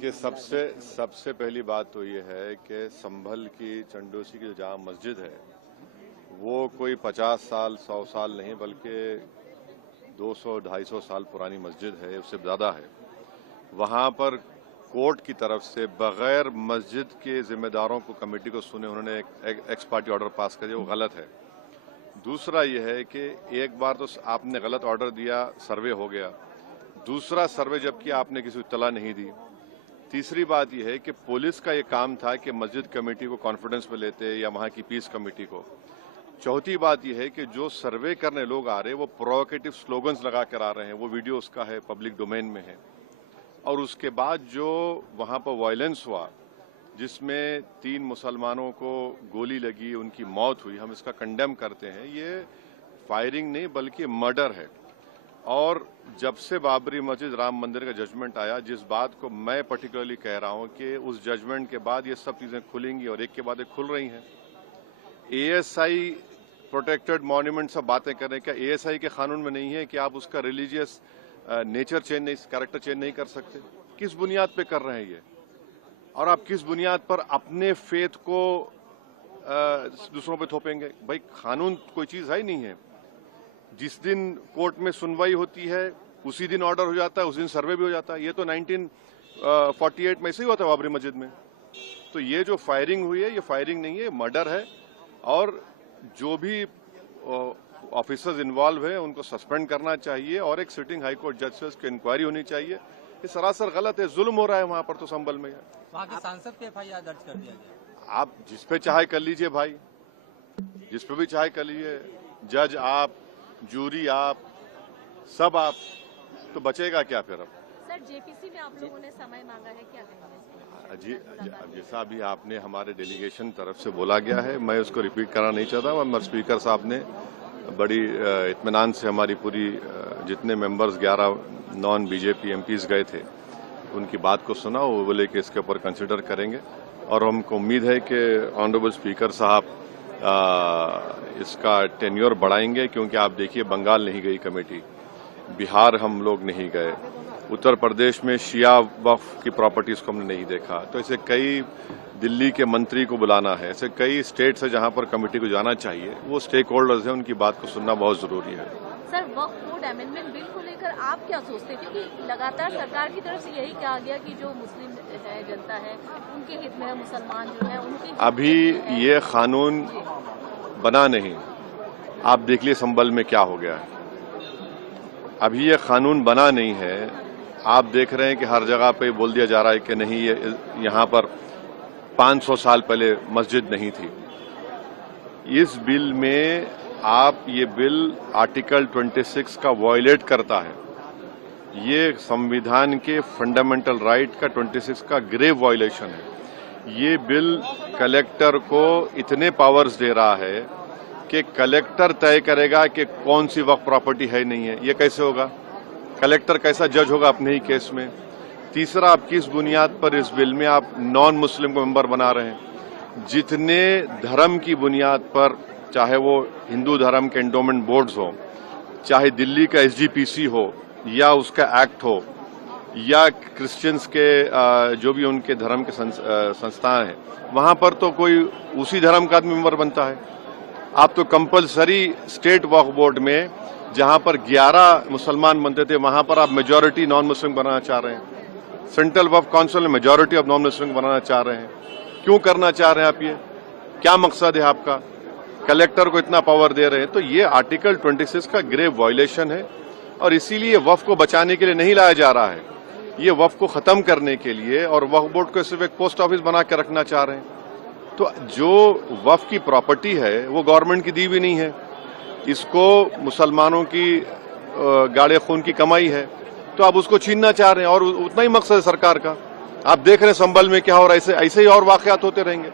देखिए, सबसे पहली बात तो ये है कि संभल की चंडोसी की जो जामा मस्जिद है वो कोई 50 साल 100 साल नहीं बल्कि 200-250 साल पुरानी मस्जिद है, उससे ज़्यादा है। वहाँ पर कोर्ट की तरफ से बगैर मस्जिद के जिम्मेदारों को कमेटी को सुने उन्होंने एक एक्स पार्टी ऑर्डर पास कर दिया, वो गलत है। दूसरा ये है कि एक बार तो आपने गलत ऑर्डर दिया, सर्वे हो गया। दूसरा सर्वे जबकि आपने किसी को इत्तला नहीं दी। तीसरी बात यह है कि पुलिस का ये काम था कि मस्जिद कमेटी को कॉन्फिडेंस में लेते या वहाँ की पीस कमेटी को। चौथी बात यह है कि जो सर्वे करने लोग आ रहे हैं वो प्रोवोकेटिव स्लोगन्स लगा कर आ रहे हैं, वो वीडियो उसका है, पब्लिक डोमेन में है। और उसके बाद जो वहाँ पर वायलेंस हुआ जिसमें 3 मुसलमानों को गोली लगी, उनकी मौत हुई, हम इसका कंडेम करते हैं। ये फायरिंग नहीं बल्कि मर्डर है। और जब से बाबरी मस्जिद राम मंदिर का जजमेंट आया, जिस बात को मैं पर्टिकुलरली कह रहा हूं कि उस जजमेंट के बाद ये सब चीजें खुलेंगी और एक के बाद एक खुल रही हैं। एएसआई प्रोटेक्टेड मॉन्यूमेंट सब बातें कर रहे हैं, क्या एएसआई के कानून में नहीं है कि आप उसका रिलीजियस नेचर चेंज नहीं, कैरेक्टर चेंज नहीं कर सकते? किस बुनियाद पे कर रहे हैं ये? और आप किस बुनियाद पर अपने फेथ को दूसरों पे थोपेंगे? भाई, कानून कोई चीज है ही नहीं है। जिस दिन कोर्ट में सुनवाई होती है उसी दिन ऑर्डर हो जाता है, उस दिन सर्वे भी हो जाता है। ये तो 1948 में ऐसे ही हुआ था बाबरी मस्जिद में। तो ये जो फायरिंग हुई है ये फायरिंग नहीं है, मर्डर है। और जो भी ऑफिसर्स इन्वॉल्व है उनको सस्पेंड करना चाहिए और एक सिटिंग हाई कोर्ट जज से इंक्वायरी होनी चाहिए। ये सरासर गलत है, जुल्म हो रहा है वहां पर। तो संभल में वहाँ के सांसद पे एफआईआर दर्ज कर दिया गया। आप जिस पे चाहे कर लीजिए भाई, जिस पे भी चाहे कर लीजिए, जज आप, जूरी आप, सब आप, तो बचेगा क्या फिर? अब सर, जेपीसी में आप लोगों ने समय मांगा है, क्या कहेंगे? जी, जैसा भी आपने हमारे डेलीगेशन तरफ से बोला गया है, मैं उसको रिपीट करना नहीं चाहता। मगर स्पीकर साहब ने बड़ी इत्मीनान से हमारी पूरी जितने मेंबर्स 11 नॉन बीजेपी एमपीज गए थे उनकी बात को सुना। वो बोले कि इसके ऊपर कंसिडर करेंगे और हमको उम्मीद है कि ऑनरेबल स्पीकर साहब इसका टेन्योर बढ़ाएंगे। क्योंकि आप देखिए, बंगाल नहीं गई कमेटी, बिहार हम लोग नहीं गए, उत्तर प्रदेश में शिया वक्फ की प्रॉपर्टीज को हमने नहीं देखा। तो ऐसे कई, दिल्ली के मंत्री को बुलाना है, ऐसे कई स्टेट्स है जहां पर कमेटी को जाना चाहिए। वो स्टेक होल्डर्स हैं, उनकी बात को सुनना बहुत जरूरी है। सर, वक्फ बोर्ड अमेंडमेंट बिल को लेकर आप क्या सोचते हैं? क्योंकि लगातार सरकार की तरफ से यही कहा गया कि जो मुस्लिम है, जनता है, उनके हित में है, मुसलमान जो है उनके। अभी ये कानून बना नहीं, आप देख लिए संभल में क्या हो गया है। अभी ये कानून बना नहीं है, आप देख रहे हैं कि हर जगह पे बोल दिया जा रहा है कि नहीं, ये यहाँ पर 500 साल पहले मस्जिद नहीं थी। इस बिल में ये बिल आर्टिकल 26 का वायलेट करता है। ये संविधान के फंडामेंटल राइट का 26 का ग्रेव वायलेशन है। ये बिल कलेक्टर को इतने पावर्स दे रहा है कि कलेक्टर तय करेगा कि कौन सी वक्फ प्रॉपर्टी है नहीं है। ये कैसे होगा? कलेक्टर कैसा जज होगा अपने ही केस में? तीसरा, आप किस बुनियाद पर इस बिल में आप नॉन मुस्लिम को मेंबर बना रहे हैं? जितने धर्म की बुनियाद पर, चाहे वो हिंदू धर्म के एंडोमेंट बोर्ड्स हो, चाहे दिल्ली का एसजीपीसी हो या उसका एक्ट हो, या क्रिश्चियंस के जो भी उनके धर्म के संस्थान हैं, वहां पर तो कोई उसी धर्म का आदमी मेंबर बनता है। आप तो कंपलसरी स्टेट वक्फ बोर्ड में जहां पर 11 मुसलमान बनते थे, वहां पर आप मेजॉरिटी नॉन मुस्लिम बनाना चाह रहे हैं। सेंट्रल वक्फ काउंसिल में मेजॉरिटी ऑफ नॉन मुस्लिम बनाना चाह रहे हैं। क्यों करना चाह रहे हैं आप? ये क्या मकसद है आपका? कलेक्टर को इतना पावर दे रहे हैं। तो ये आर्टिकल 26 का ग्रेव वायलेशन है और इसीलिए वक्फ को बचाने के लिए नहीं लाया जा रहा है, ये वक्फ को खत्म करने के लिए, और वक्फ बोर्ड को सिर्फ एक पोस्ट ऑफिस बना के रखना चाह रहे हैं। तो जो वक्फ की प्रॉपर्टी है वो गवर्नमेंट की दी भी नहीं है, इसको मुसलमानों की गाड़े खून की कमाई है, तो आप उसको छीनना चाह रहे हैं। और उतना ही मकसद है सरकार का। आप देख रहे हैं संभल में क्या हो रहा है, ऐसे ही और वाकयात होते रहेंगे।